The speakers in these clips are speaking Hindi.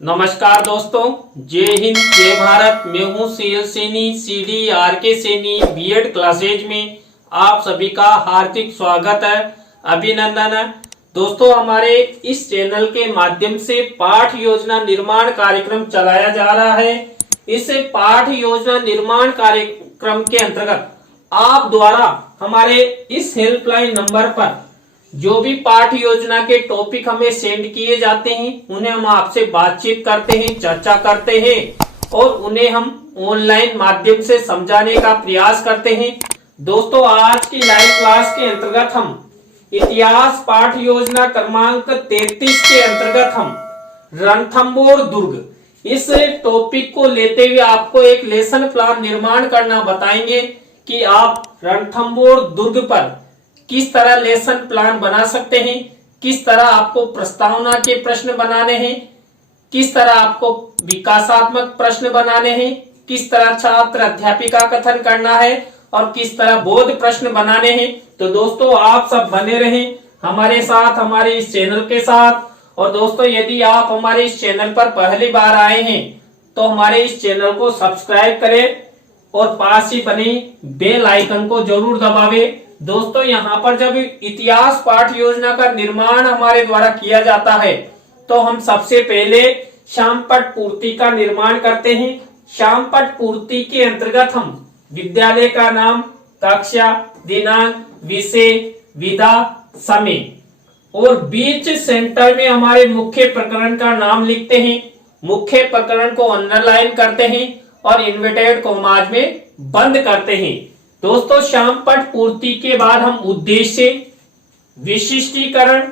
नमस्कार दोस्तों, जय हिंद जय भारत। मैं हूं CL Saini, CD RK Saini BEd classes में आप सभी का हार्दिक स्वागत है, अभिनंदन है। दोस्तों, हमारे इस चैनल के माध्यम से पाठ योजना निर्माण कार्यक्रम चलाया जा रहा है। इस पाठ योजना निर्माण कार्यक्रम के अंतर्गत आप द्वारा हमारे इस हेल्पलाइन नंबर पर जो भी पाठ योजना के टॉपिक हमें सेंड किए जाते हैं उन्हें हम आपसे बातचीत करते हैं, चर्चा करते हैं और उन्हें हम ऑनलाइन माध्यम से समझाने का प्रयास करते हैं। दोस्तों, आज की लाइव क्लास के अंतर्गत हम इतिहास पाठ योजना क्रमांक 33 के अंतर्गत हम रणथंभौर दुर्ग इस टॉपिक को लेते हुए आपको एक लेसन प्लान निर्माण करना बताएंगे कि आप रणथंभौर दुर्ग पर किस तरह लेसन प्लान बना सकते हैं, किस तरह आपको प्रस्तावना के प्रश्न बनाने हैं, किस तरह आपको विकासात्मक प्रश्न बनाने हैं, किस तरह छात्र अध्यापिका कथन करना है और किस तरह बोध प्रश्न बनाने हैं। तो दोस्तों, आप सब बने रहें हमारे साथ, हमारे इस चैनल के साथ। और दोस्तों, यदि आप हमारे इस चैनल पर पहली बार आए हैं तो हमारे इस चैनल को सब्सक्राइब करें और पास ही बने बेल आइकन को जरूर दबावे। दोस्तों, यहाँ पर जब इतिहास पाठ योजना का निर्माण हमारे द्वारा किया जाता है तो हम सबसे पहले श्यामपट्ट पूर्ति का निर्माण करते हैं। श्यामपट्ट पूर्ति के अंतर्गत हम विद्यालय का नाम, कक्षा, दिनांक, विषय, विधा, समय और बीच सेंटर में हमारे मुख्य प्रकरण का नाम लिखते हैं। मुख्य प्रकरण को अंडरलाइन करते हैं और इन्वर्टेड कॉमास में बंद करते हैं। दोस्तों, श्यामपट्ट पूर्ति के बाद हम उद्देश्य, विशिष्टीकरण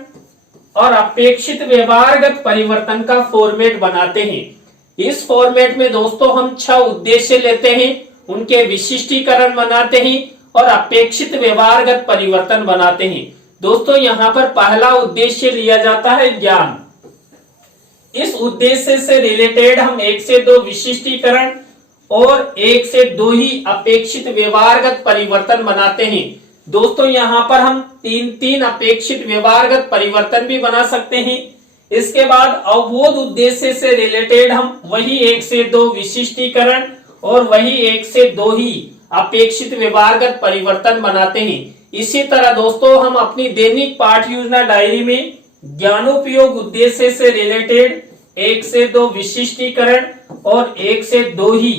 और अपेक्षित व्यवहारगत परिवर्तन का फॉर्मेट बनाते हैं। इस फॉर्मेट में दोस्तों हम 6 उद्देश्य लेते हैं, उनके विशिष्टीकरण बनाते हैं और अपेक्षित व्यवहारगत परिवर्तन बनाते हैं। दोस्तों, यहाँ पर पहला उद्देश्य लिया जाता है ज्ञान। इस उद्देश्य से रिलेटेड हम 1 से 2 विशिष्टीकरण और 1 से 2 ही अपेक्षित व्यवहारगत परिवर्तन बनाते हैं। दोस्तों, यहाँ पर हम 3 अपेक्षित व्यवहारगत परिवर्तन भी बना सकते हैं। इसके बाद अवबोध उद्देश्य से रिलेटेड हम वही 1 से 2 विशिष्टीकरण और वही 1 से 2 ही अपेक्षित व्यवहारगत परिवर्तन बनाते हैं। इसी तरह दोस्तों, हम अपनी दैनिक पाठ योजना डायरी में ज्ञानोपयोग उद्देश्य से रिलेटेड 1 से 2 विशिष्टीकरण और 1 से 2 ही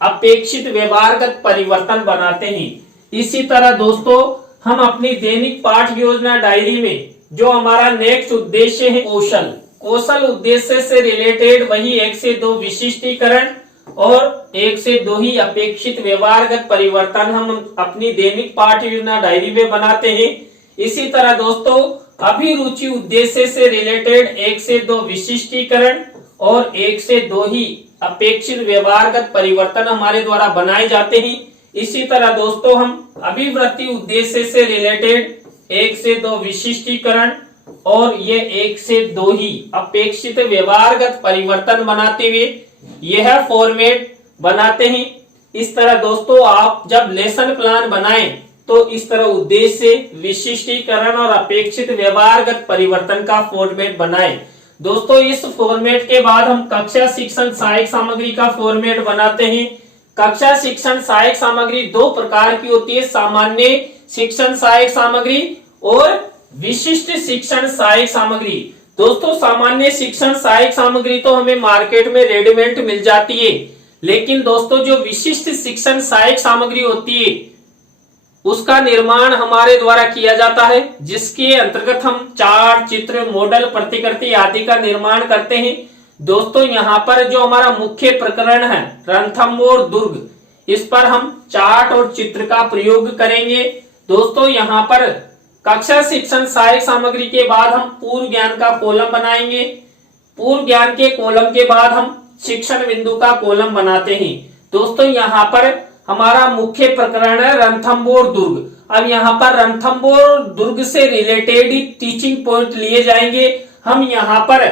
अपेक्षित व्यवहारगत परिवर्तन बनाते हैं। इसी तरह दोस्तों, हम अपनी दैनिक पाठ योजना डायरी में जो हमारा नेक्स्ट उद्देश्य है कौशल उद्देश्य से रिलेटेड वही 1 से 2 विशिष्टीकरण और 1 से 2 ही अपेक्षित व्यवहारगत परिवर्तन हम अपनी दैनिक पाठ योजना डायरी में बनाते हैं। इसी तरह दोस्तों, अभिरुचि उद्देश्य से रिलेटेड 1 से 2 विशिष्टीकरण और 1 से 2 ही अपेक्षित व्यवहारगत परिवर्तन हमारे द्वारा बनाए जाते हैं। इसी तरह दोस्तों, हम अभिवृत्ति उद्देश्य से रिलेटेड 1 से 2 विशिष्टीकरण और ये 1 से 2 ही अपेक्षित व्यवहारगत परिवर्तन बनाते हुए यह फॉर्मेट बनाते हैं। इस तरह दोस्तों, आप जब लेसन प्लान बनाएं तो इस तरह उद्देश्य, विशिष्टीकरण और अपेक्षित व्यवहारगत परिवर्तन का फॉर्मेट बनाएं। दोस्तों, इस फॉर्मेट के बाद हम कक्षा शिक्षण सहायक सामग्री का फॉर्मेट बनाते हैं। कक्षा शिक्षण सहायक सामग्री 2 प्रकार की होती है, सामान्य शिक्षण सहायक सामग्री और विशिष्ट शिक्षण सहायक सामग्री। दोस्तों, सामान्य शिक्षण सहायक सामग्री तो हमें मार्केट में रेडीमेड मिल जाती है, लेकिन दोस्तों जो विशिष्ट शिक्षण सहायक सामग्री होती है उसका निर्माण हमारे द्वारा किया जाता है, जिसके अंतर्गत हम चार्ट, चित्र, मॉडल, प्रतिकृति आदि का निर्माण करते हैं। दोस्तों, यहाँ पर जो हमारा मुख्य प्रकरण है रणथंभौर दुर्ग, इस पर हम चार्ट और चित्र का प्रयोग करेंगे। दोस्तों, यहाँ पर कक्षा शिक्षण सहायक सामग्री के बाद हम पूर्व ज्ञान का कॉलम बनाएंगे। पूर्व ज्ञान के कॉलम के बाद हम शिक्षण बिंदु का कॉलम बनाते हैं। दोस्तों, यहाँ पर हमारा मुख्य प्रकरण है रणथंभौर दुर्ग। अब यहाँ पर रणथंभौर दुर्ग से रिलेटेड ही टीचिंग पॉइंट लिए जाएंगे। हम यहाँ पर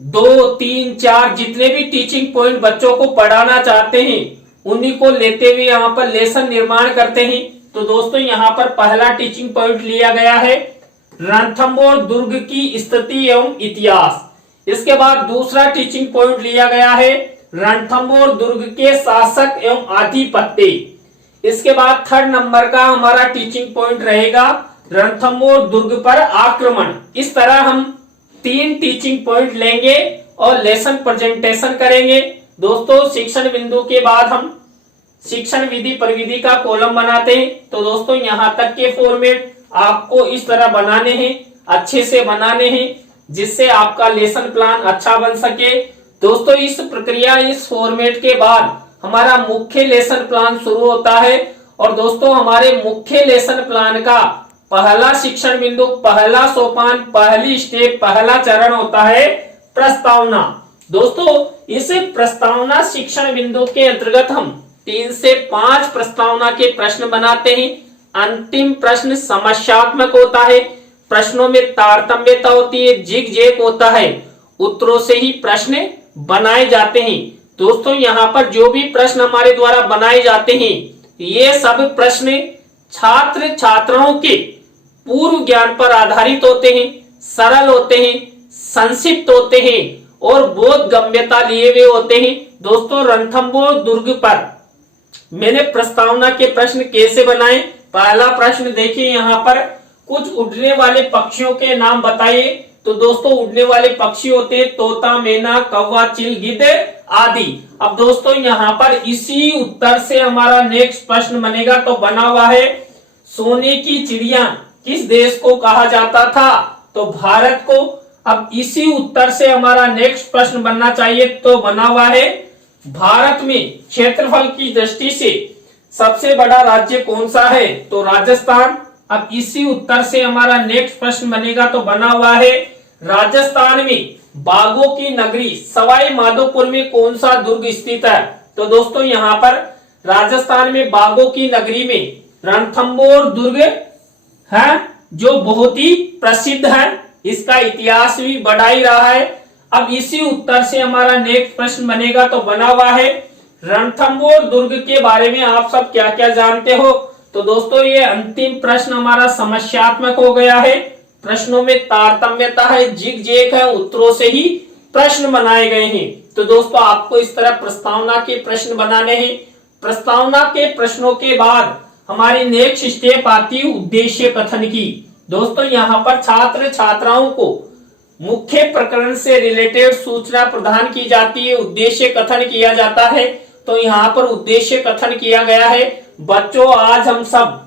2, 3, 4 जितने भी टीचिंग पॉइंट बच्चों को पढ़ाना चाहते हैं उन्हीं को लेते हुए यहाँ पर लेसन निर्माण करते हैं। तो दोस्तों, यहाँ पर पहला टीचिंग पॉइंट लिया गया है रणथंभौर दुर्ग की स्थिति एवं इतिहास। इसके बाद दूसरा टीचिंग पॉइंट लिया गया है रणथंभौर दुर्ग के शासक एवं आधिपत्य। इसके बाद थर्ड नंबर का हमारा टीचिंग पॉइंट रहेगा रणथंभौर दुर्ग पर आक्रमण। इस तरह हम 3 टीचिंग पॉइंट लेंगे और लेसन प्रेजेंटेशन करेंगे। दोस्तों शिक्षण बिंदु के बाद हम शिक्षण विधि प्रविधि का कॉलम बनाते हैं। तो दोस्तों यहाँ तक के फॉर्मेट आपको इस तरह बनाने हैं, अच्छे से बनाने हैं, जिससे आपका लेसन प्लान अच्छा बन सके। दोस्तों इस प्रक्रिया इस फॉर्मेट के बाद हमारा मुख्य लेसन प्लान शुरू होता है। और दोस्तों हमारे मुख्य लेसन प्लान का पहला शिक्षण बिंदु, पहला सोपान, पहली स्टेप, पहला चरण होता है प्रस्तावना। दोस्तों इस प्रस्तावना शिक्षण बिंदु के अंतर्गत हम 3 से 5 प्रस्तावना के प्रश्न बनाते हैं। अंतिम प्रश्न समस्यात्मक होता है, प्रश्नों में तारतम्यता होती है, जिग जैग होता है, उत्तरों से ही प्रश्न बनाए जाते हैं। दोस्तों यहाँ पर जो भी प्रश्न हमारे द्वारा बनाए जाते हैं ये सब प्रश्न छात्र छात्राओं के पूर्व ज्ञान पर आधारित होते हैं, सरल होते हैं, संक्षिप्त होते हैं और बोध गम्यता लिए हुए होते हैं। दोस्तों रणथंभौर दुर्ग पर मैंने प्रस्तावना के प्रश्न कैसे बनाए। पहला प्रश्न देखिए, यहाँ पर कुछ उड़ने वाले पक्षियों के नाम बताइए। तो दोस्तों उड़ने वाले पक्षी होते हैं तोता, मैना, कौवा, चिल, गिद्ध आदि। अब दोस्तों यहाँ पर इसी उत्तर से हमारा नेक्स्ट प्रश्न बनेगा। तो बना हुआ है सोने की चिड़िया किस देश को कहा जाता था? तो भारत को। अब इसी उत्तर से हमारा नेक्स्ट प्रश्न बनना चाहिए। तो बना हुआ है भारत में क्षेत्रफल की दृष्टि से सबसे बड़ा राज्य कौन सा है? तो राजस्थान। अब इसी उत्तर से हमारा नेक्स्ट प्रश्न बनेगा। तो बना हुआ है राजस्थान में बाघों की नगरी सवाई माधोपुर में कौन सा दुर्ग स्थित है? तो दोस्तों यहाँ पर राजस्थान में बाघों की नगरी में रणथंभौर दुर्ग है, जो बहुत ही प्रसिद्ध है, इसका इतिहास भी बड़ा ही रहा है। अब इसी उत्तर से हमारा नेक्स्ट प्रश्न बनेगा। तो बना हुआ है रणथंभौर दुर्ग के बारे में आप सब क्या क्या जानते हो? तो दोस्तों ये अंतिम प्रश्न हमारा समस्यात्मक हो गया है, प्रश्नों में तारतम्यता है, जिग जैग है, उत्तरों से ही प्रश्न बनाए गए हैं। तो दोस्तों आपको इस तरह प्रस्तावना के प्रश्न बनाने हैं। प्रस्तावना के प्रश्नों के बाद हमारी नेक्स्ट स्टेप आती है उद्देश्य कथन की। दोस्तों यहाँ पर छात्र छात्राओं को मुख्य प्रकरण से रिलेटेड सूचना प्रदान की जाती है, उद्देश्य कथन किया जाता है। तो यहाँ पर उद्देश्य कथन किया गया है, बच्चों आज हम सब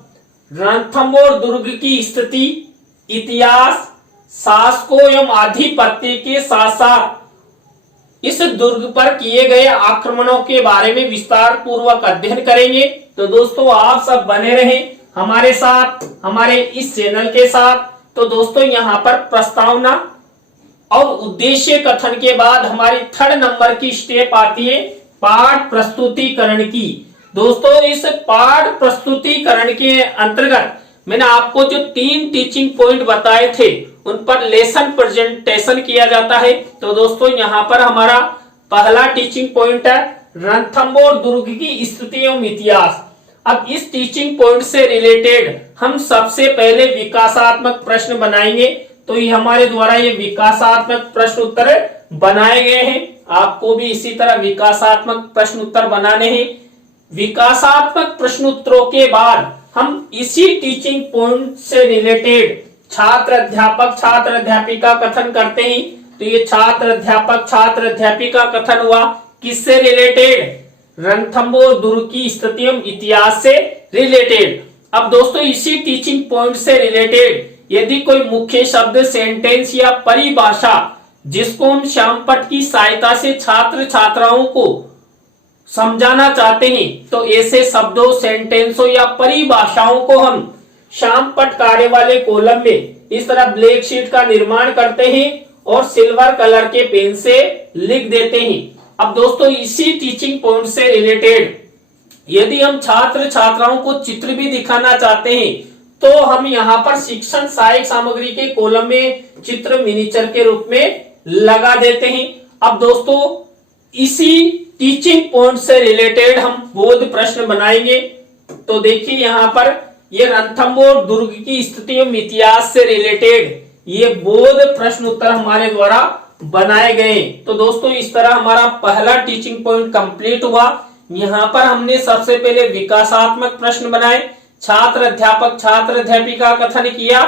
रणथंभौर दुर्ग की स्थिति, इतिहास, शासकों एवं आधिपत्य के साथ साथ इस दुर्ग पर किए गए आक्रमणों के बारे में विस्तार पूर्वक अध्ययन करेंगे। तो दोस्तों आप सब बने रहें हमारे साथ, हमारे इस चैनल के साथ। तो दोस्तों यहाँ पर प्रस्तावना और उद्देश्य कथन के बाद हमारी थर्ड नंबर की स्टेप आती है पाठ प्रस्तुतिकरण की। दोस्तों इस पाठ प्रस्तुतिकरण के अंतर्गत मैंने आपको जो 3 टीचिंग पॉइंट बताए थे उन पर लेसन प्रेजेंटेशन किया जाता है। तो दोस्तों यहाँ पर हमारा पहला टीचिंग पॉइंट है रणथंभौर दुर्ग की स्थिति एवं इतिहास। अब इस टीचिंग पॉइंट से रिलेटेड हम सबसे पहले विकासात्मक प्रश्न बनाएंगे। तो ये हमारे द्वारा ये विकासात्मक प्रश्न उत्तर बनाए गए हैं, आपको भी इसी तरह विकासात्मक प्रश्न उत्तर बनाने हैं। विकासात्मक प्रश्न उत्तरों के बाद हम इसी टीचिंग पॉइंट से रिलेटेड छात्र अध्यापक छात्र अध्यापिका कथन करते हैं। तो ये छात्र अध्यापक छात्र अध्यापिका कथन हुआ किससे रिलेटेड? रणथंभौर दुर्ग की स्थिति एवं इतिहास से रिलेटेड। अब दोस्तों इसी टीचिंग पॉइंट से रिलेटेड यदि कोई मुख्य शब्द, सेंटेंस या परिभाषा जिसको हम श्यामपट्ट की सहायता से छात्र छात्राओं को समझाना चाहते हैं, तो ऐसे शब्दों, सेंटेंसों या परिभाषाओं को हम श्यामपट्ट कार्य वाले कॉलम में इस तरह ब्लैक शीट का निर्माण करते हैं और सिल्वर कलर के पेन से लिख देते हैं। अब दोस्तों इसी टीचिंग पॉइंट से रिलेटेड यदि हम छात्र छात्राओं को चित्र भी दिखाना चाहते हैं तो हम यहाँ पर शिक्षण सहायक सामग्री के कॉलम में चित्र मिनीचर के रूप में लगा देते हैं। अब दोस्तों इसी टीचिंग पॉइंट से रिलेटेड हम बोध प्रश्न बनाएंगे। तो देखिए यहाँ पर ये रणथंभौर दुर्ग की स्थिति एवं इतिहास से रिलेटेड ये बोध प्रश्न उत्तर हमारे द्वारा बनाए गए। तो दोस्तों इस तरह हमारा पहला टीचिंग पॉइंट कंप्लीट हुआ। यहाँ पर हमने सबसे पहले विकासात्मक प्रश्न बनाए, छात्र अध्यापक छात्र अध्यापिका कथन किया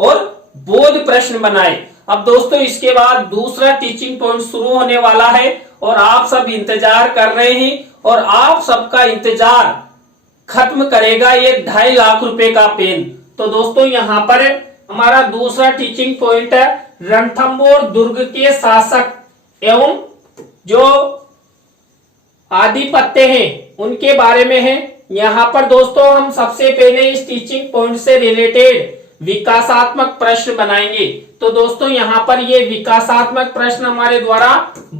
और बोध प्रश्न बनाए। अब दोस्तों इसके बाद दूसरा टीचिंग पॉइंट शुरू होने वाला है और आप सब इंतजार कर रहे हैं और आप सबका इंतजार खत्म करेगा ये 2.5 लाख रुपए का पेन। तो दोस्तों यहाँ पर हमारा दूसरा टीचिंग पॉइंट है रणथंभौर दुर्ग के शासक एवं जो आधिपत्य हैं उनके बारे में है। यहाँ पर दोस्तों हम सबसे पहले इस टीचिंग पॉइंट से रिलेटेड विकासात्मक प्रश्न बनाएंगे। तो दोस्तों यहाँ पर ये विकासात्मक प्रश्न हमारे द्वारा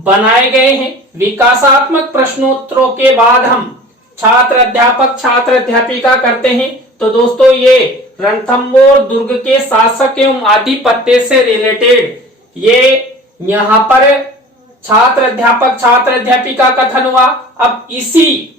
बनाए गए हैं। विकासात्मक प्रश्नोत्तरों के बाद हम छात्र अध्यापक छात्र अध्यापिका करते हैं। तो दोस्तों ये रणथंभौर दुर्ग के शासक एवं आधिपत्य से रिलेटेड ये यहाँ पर छात्र अध्यापक छात्र अध्यापिका कथन हुआ। अब इसी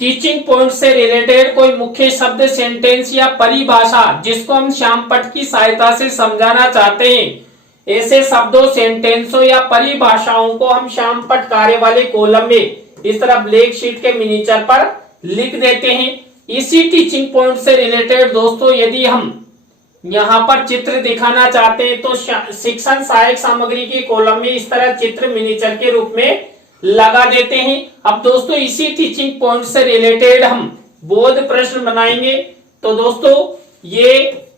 टीचिंग पॉइंट से रिलेटेड कोई मुख्य शब्द सेंटेंस या परिभाषा जिसको हम श्याम पट की सहायता से समझाना चाहते हैं, ऐसे शब्दों सेंटेंसों या परिभाषाओं को हम श्याम पट कार्य वाले कॉलम में इस तरह ब्लैक शीट के मिनीचर पर लिख देते हैं। इसी टीचिंग पॉइंट से रिलेटेड दोस्तों यदि हम यहाँ पर चित्र दिखाना चाहते हैं तो शिक्षण सहायक सामग्री की कॉलम में इस तरह चित्र मिनीचर के रूप में लगा देते हैं। अब दोस्तों इसी टीचिंग पॉइंट से रिलेटेड हम बोध प्रश्न बनाएंगे। तो दोस्तों ये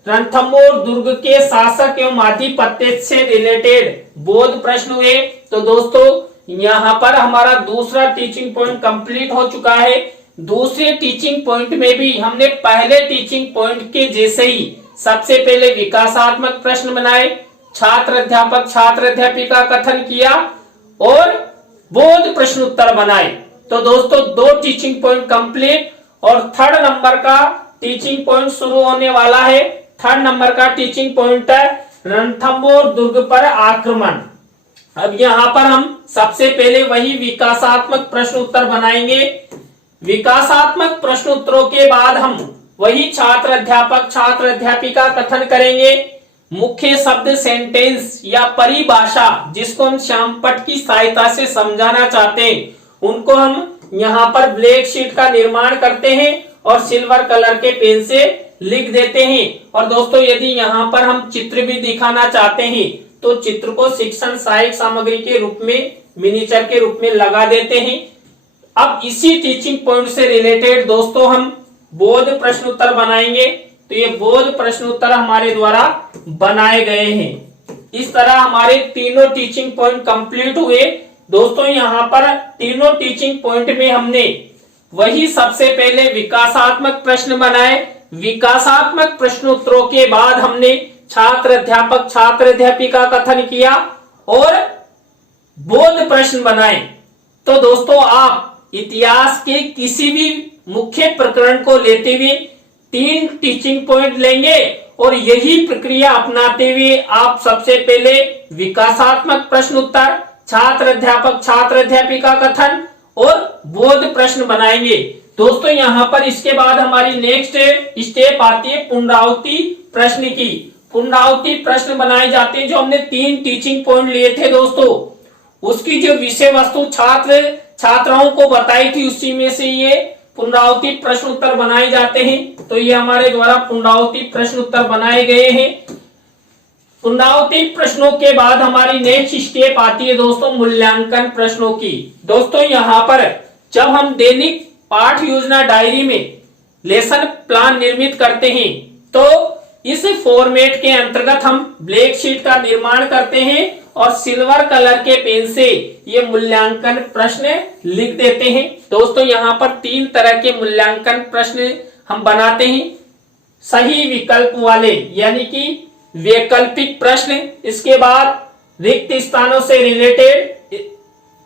रणथंभौर दुर्ग के शासक एवं आधिपत्य से रिलेटेड बोध प्रश्न हुए। तो दोस्तों यहाँ पर हमारा दूसरा टीचिंग पॉइंट कंप्लीट हो चुका है। दूसरे टीचिंग पॉइंट में भी हमने पहले टीचिंग पॉइंट के जैसे ही सबसे पहले विकासात्मक प्रश्न बनाए, छात्र अध्यापक छात्र अध्यापिका कथन किया और बोध प्रश्न उत्तर बनाए। तो दोस्तों 2 टीचिंग पॉइंट कंप्लीट और 3rd नंबर का टीचिंग पॉइंट शुरू होने वाला है। 3rd नंबर का टीचिंग पॉइंट है रणथंभौर दुर्ग पर आक्रमण। अब यहाँ पर हम सबसे पहले वही विकासात्मक प्रश्न उत्तर बनाएंगे। विकासात्मक प्रश्न उत्तरों के बाद हम वही छात्र अध्यापक छात्र अध्यापिका कथन करेंगे। मुख्य शब्द सेंटेंस या परिभाषा जिसको हम श्याम पट की सहायता से समझाना चाहते हैं उनको हम यहाँ पर ब्लैक शीट का निर्माण करते हैं और सिल्वर कलर के पेन से लिख देते हैं। और दोस्तों यदि यहाँ पर हम चित्र भी दिखाना चाहते हैं तो चित्र को शिक्षण सहायक सामग्री के रूप में मिनीचर के रूप में लगा देते हैं। अब इसी टीचिंग पॉइंट से रिलेटेड दोस्तों हम बोध प्रश्न उत्तर बनाएंगे। तो ये बोध प्रश्न उत्तर हमारे द्वारा बनाए गए हैं। इस तरह हमारे तीनों टीचिंग पॉइंट कंप्लीट हुए। दोस्तों यहाँ पर तीनों टीचिंग पॉइंट में हमने वही सबसे पहले विकासात्मक प्रश्न बनाए। विकासात्मक प्रश्नोत्तरों के बाद हमने छात्र अध्यापक छात्र अध्यापिका कथन किया और बोध प्रश्न बनाए। तो दोस्तों आप इतिहास के किसी भी मुख्य प्रकरण को लेते हुए 3 टीचिंग पॉइंट लेंगे और यही प्रक्रिया अपनाते हुए आप सबसे पहले विकासात्मक प्रश्न उत्तर छात्र अध्यापक छात्र अध्यापिका कथन और बोध प्रश्न बनाएंगे। दोस्तों यहाँ पर इसके बाद हमारी नेक्स्ट स्टेप आती है पुनरावृत्ति प्रश्न की। पुनरावृत्ति प्रश्न बनाए जाते हैं जो हमने 3 टीचिंग पॉइंट लिए थे दोस्तों, उसकी जो विषय वस्तु छात्र छात्राओं को बताई थी उसी में से ये पुनरावृत्ति प्रश्न उत्तर बनाए जाते हैं। तो ये हमारे द्वारा पुनरावृत्ति प्रश्न उत्तर बनाए गए हैं। पुनरावृत्ति प्रश्नों के बाद हमारी नेक्स्ट स्टेप आती है दोस्तों मूल्यांकन प्रश्नों की। दोस्तों यहाँ पर जब हम दैनिक पाठ योजना डायरी में लेसन प्लान निर्मित करते हैं तो इस फॉर्मेट के अंतर्गत हम ब्लैक शीट का निर्माण करते हैं और सिल्वर कलर के पेन से ये मूल्यांकन प्रश्न लिख देते हैं। दोस्तों यहाँ पर 3 तरह के मूल्यांकन प्रश्न हम बनाते हैं। सही विकल्प वाले यानी कि वैकल्पिक प्रश्न, इसके बाद रिक्त स्थानों से रिलेटेड,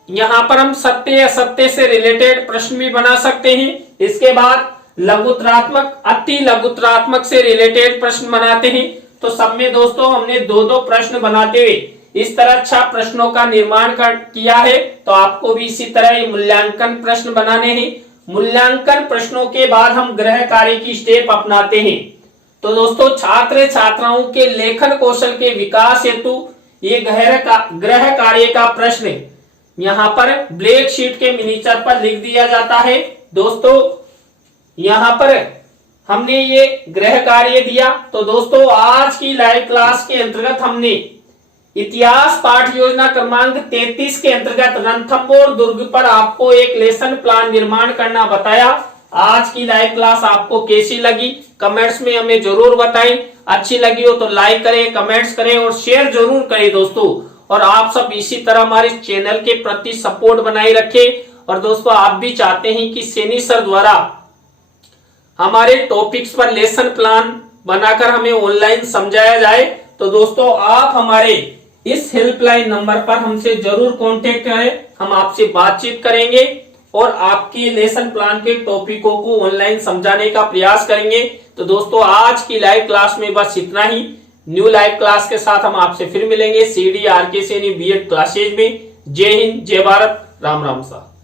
यहाँ पर हम सत्य असत्य से रिलेटेड प्रश्न भी बना सकते हैं। इसके बाद लघुत्तरात्मक अति लघुत्तरात्मक से रिलेटेड प्रश्न बनाते हैं। तो सब में दोस्तों हमने 2-2 प्रश्न बनाते हुए इस तरह अच्छा प्रश्नों का निर्माण किया है। तो आपको भी इसी तरह ये मूल्यांकन प्रश्न बनाने हैं। मूल्यांकन प्रश्नों के बाद हम गृह कार्य की स्टेप अपनाते हैं। तो दोस्तों छात्र छात्राओं के लेखन कौशल के विकास हेतु ये गृह कार्य का प्रश्न यहाँ पर ब्लैक शीट के मिनीचर पर लिख दिया जाता है। दोस्तों यहाँ पर हमने ये गृह कार्य दिया। तो दोस्तों आज की लाइव क्लास के अंतर्गत हमने इतिहास पाठ योजना क्रमांक 33 के अंतर्गत रणथंभौर दुर्ग पर आपको एक लेसन प्लान निर्माण करना बताया। आज की लाइव क्लास आपको कैसी लगी कमेंट्स में हमें जरूर बताएं। अच्छी लगी हो तो लाइक करें, कमेंट्स करें और शेयर जरूर करें दोस्तों। और आप सब इसी तरह हमारे चैनल के प्रति सपोर्ट बनाए रखें। और दोस्तों आप भी चाहते हैं कि सैनी सर द्वारा हमारे टॉपिक्स पर लेसन प्लान बनाकर हमें ऑनलाइन समझाया जाए, तो दोस्तों आप हमारे इस हेल्पलाइन नंबर पर हमसे जरूर कांटेक्ट करें। हम आपसे बातचीत करेंगे और आपके लेसन प्लान के टॉपिकों को ऑनलाइन समझाने का प्रयास करेंगे। तो दोस्तों आज की लाइव क्लास में बस इतना ही। न्यू लाइव क्लास के साथ हम आपसे फिर मिलेंगे CD RK Saini BEd classes में। जय हिंद, जय भारत, राम राम साहब।